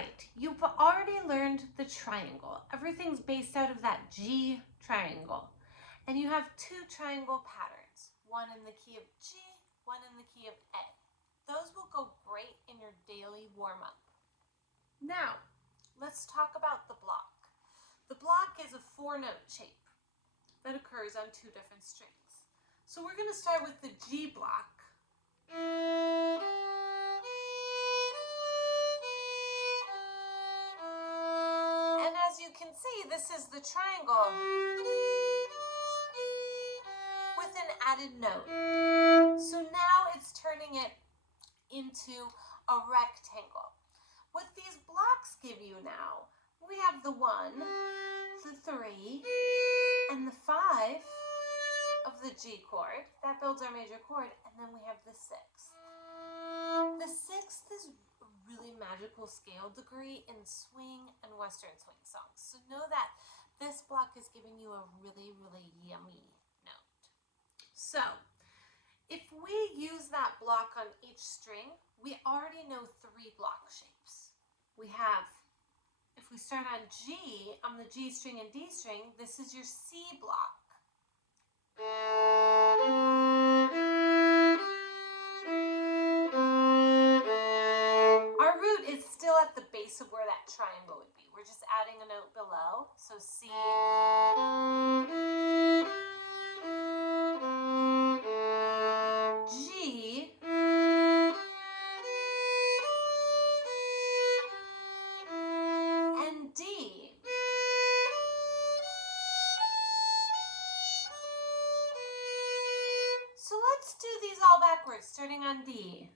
right, you've already learned the triangle. Everything's based out of that G triangle. And you have two triangle patterns, one in the key of G, one in the key of A. Those will go great in your daily warm-up. Now, let's talk about the block. The block is a 4-note shape that occurs on two different strings. So we're going to start with the G block. And as you can see, this is the triangle with an added note. So now it's turning it into a rectangle. What these blocks give you now, we have the 1, the 3, and the 5 of the G chord. That builds our major chord, and then we have the 6th. The 6th is a really magical scale degree in swing and Western swing songs. So know that this block is giving you a really, really yummy note. So if we use that block on each string, we already know 3 block shapes. We have, if we start on G, on the G string and D string, this is your C block. Our root is still at the base of where that triangle would be. We're just adding a note below. So C, G, and D. So let's do these all backwards, starting on D.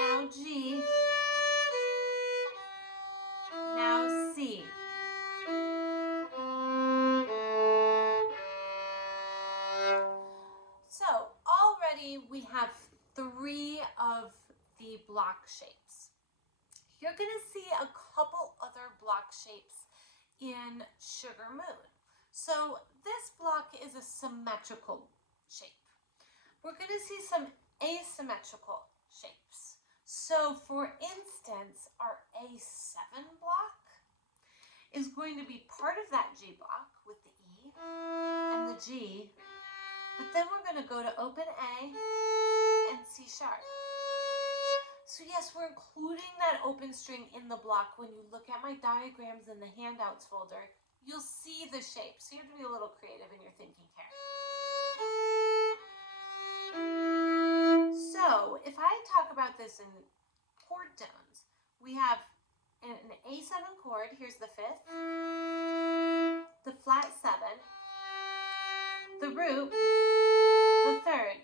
Now G. Now C. So already we have 3 of the block shapes. You're going to see a couple other block shapes in Sugar Moon. So this block is a symmetrical shape. We're going to see some asymmetrical shapes. So for instance, our A7 block is going to be part of that G block with the E and the G, but then we're going to go to open A and C sharp. So yes, we're including that open string in the block. When you look at my diagrams in the handouts folder, you'll see the shape. So you have to be a little creative in your thinking here. So if I talk about this in chord tones, we have an A7 chord. Here's the 5th, the flat 7, the root, the 3rd.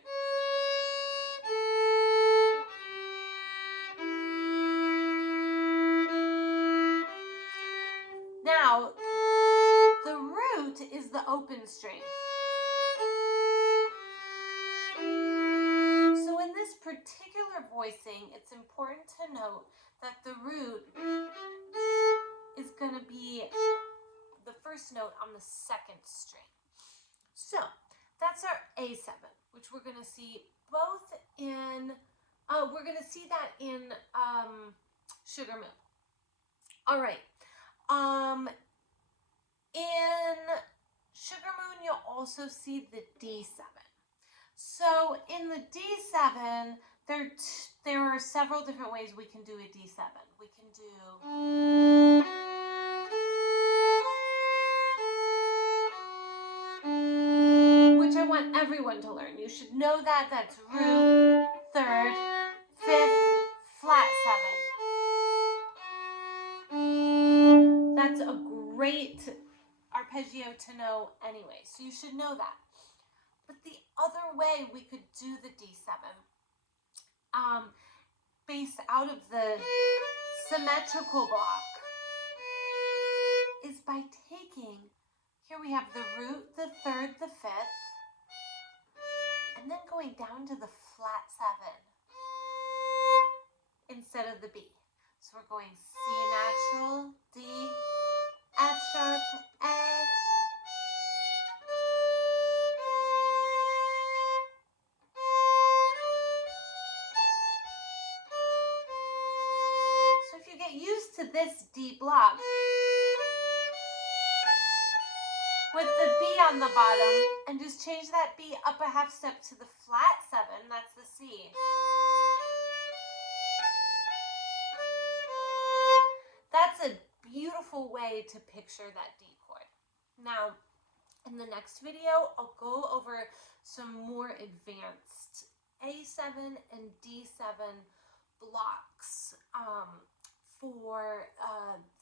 Now, the root is the open string. So in this particular voicing, it's important to note that the root is going to be the first note on the 2nd string. So that's our A7, which we're going to see both in, we're going to see that in Sugar Moon. All right. In Sugar Moon, you'll also see the D7. So in the D7, there are several different ways we can do a D7. We can do which I want everyone to learn. You should know that. That's root, 3rd, 5th, flat 7. That's a great arpeggio to know anyway, so you should know that. But the other way we could do the D7, based out of the symmetrical block, is by taking, here we have the root, the 3rd, the 5th, and then going down to the flat 7 instead of the B. So we're going C natural, D, F sharp, A, to this D block with the B on the bottom, and just change that B up a half step to the flat 7, that's the C. That's a beautiful way to picture that D chord. Now, in the next video, I'll go over some more advanced A7 and D7 blocks for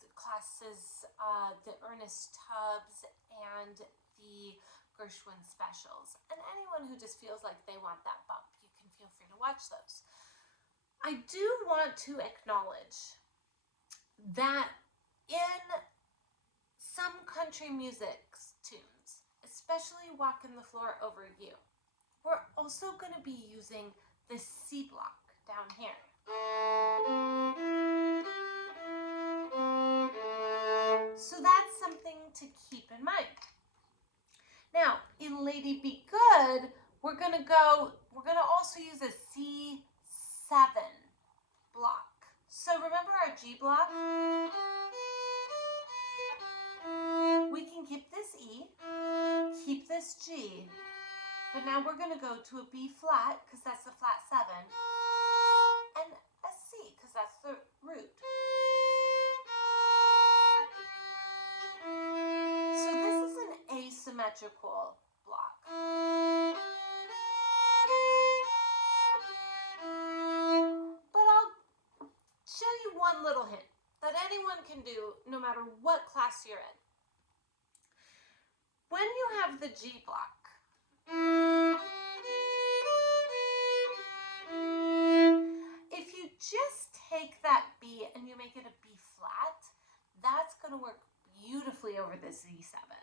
the classes, the Ernest Tubbs and the Gershwin specials. And anyone who just feels like they want that bump, you can feel free to watch those. I do want to acknowledge that in some country music tunes, especially Walkin' the Floor Over You, we're also going to be using the C block down here. So that's something to keep in mind. Now, in Lady Be Good, we're going to also use a C7 block. So remember our G block? We can keep this E, keep this G, but now we're going to go to a B flat, because that's the flat 7, and a C, because that's the root. So this is an asymmetrical block. But I'll show you one little hint that anyone can do no matter what class you're in. When you have the G block, if you just take that B and you make it a B flat, that's going to work beautifully over the Z7.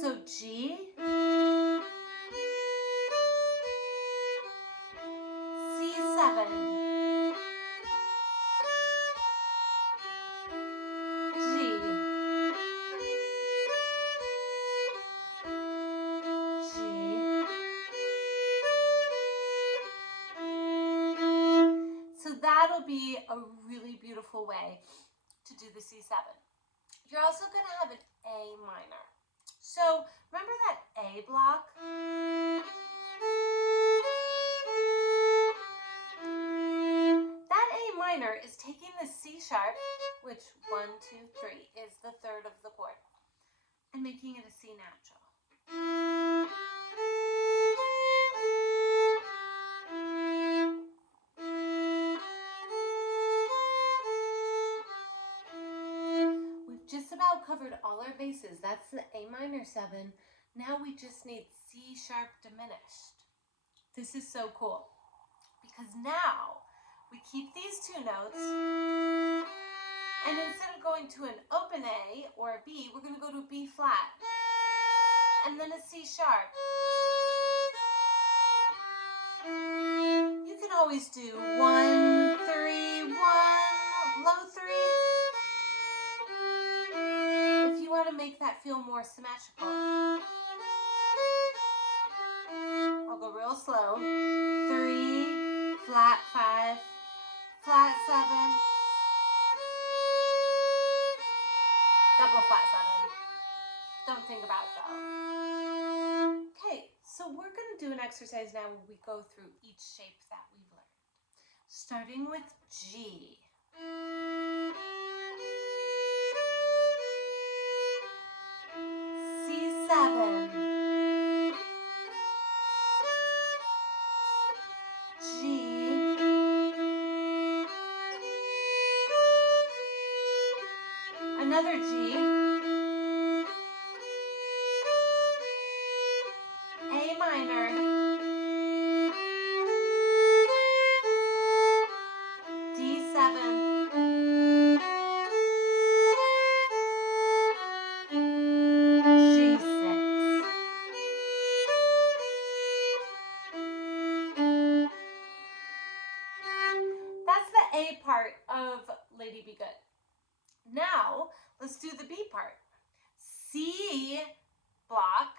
So G, C7, that'll be a really beautiful way to do the C7. You're also going to have an A minor. So remember that A block? That A minor is taking the C sharp, which 1, 2, 3 is the third of the chord, and making it a C natural. Covered all our bases. That's the A minor 7. Now we just need C sharp diminished. This is so cool because now we keep these two notes, and instead of going to an open A or a B, we're going to go to a B flat and then a C sharp. You can always do 1, 3, 1, low 3. To make that feel more symmetrical. I'll go real slow. 3, flat 5, flat 7, double flat 7. Don't think about it though. Okay, so we're going to do an exercise now where we go through each shape that we've learned. Starting with G. C7, G, another G, A minor, D7, A part of Lady Be Good. Now, let's do the B part. C block,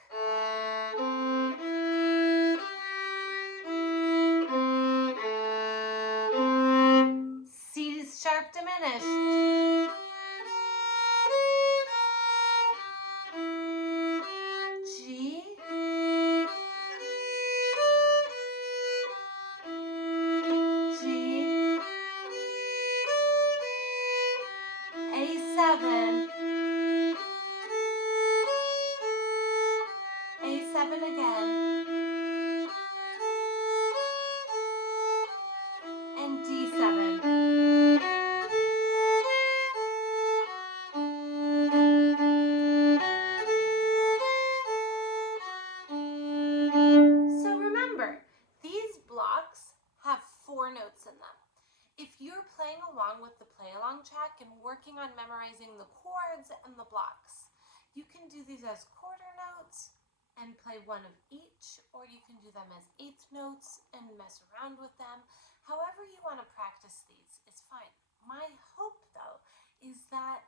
again. And D7. So remember, these blocks have 4 notes in them. If you're playing along with the play along track and working on memorizing the chords and the blocks, you can do these as quarter notes and play one of each, or you can do them as 8th notes and mess around with them. However you want to practice these, it's fine. My hope, though, is that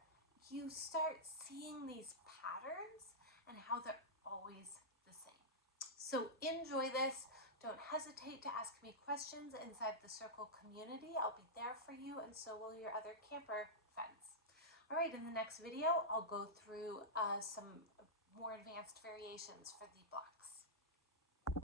you start seeing these patterns and how they're always the same. So enjoy this. Don't hesitate to ask me questions inside the Circle community. I'll be there for you, and so will your other camper friends. All right, in the next video, I'll go through some more advanced variations for the block.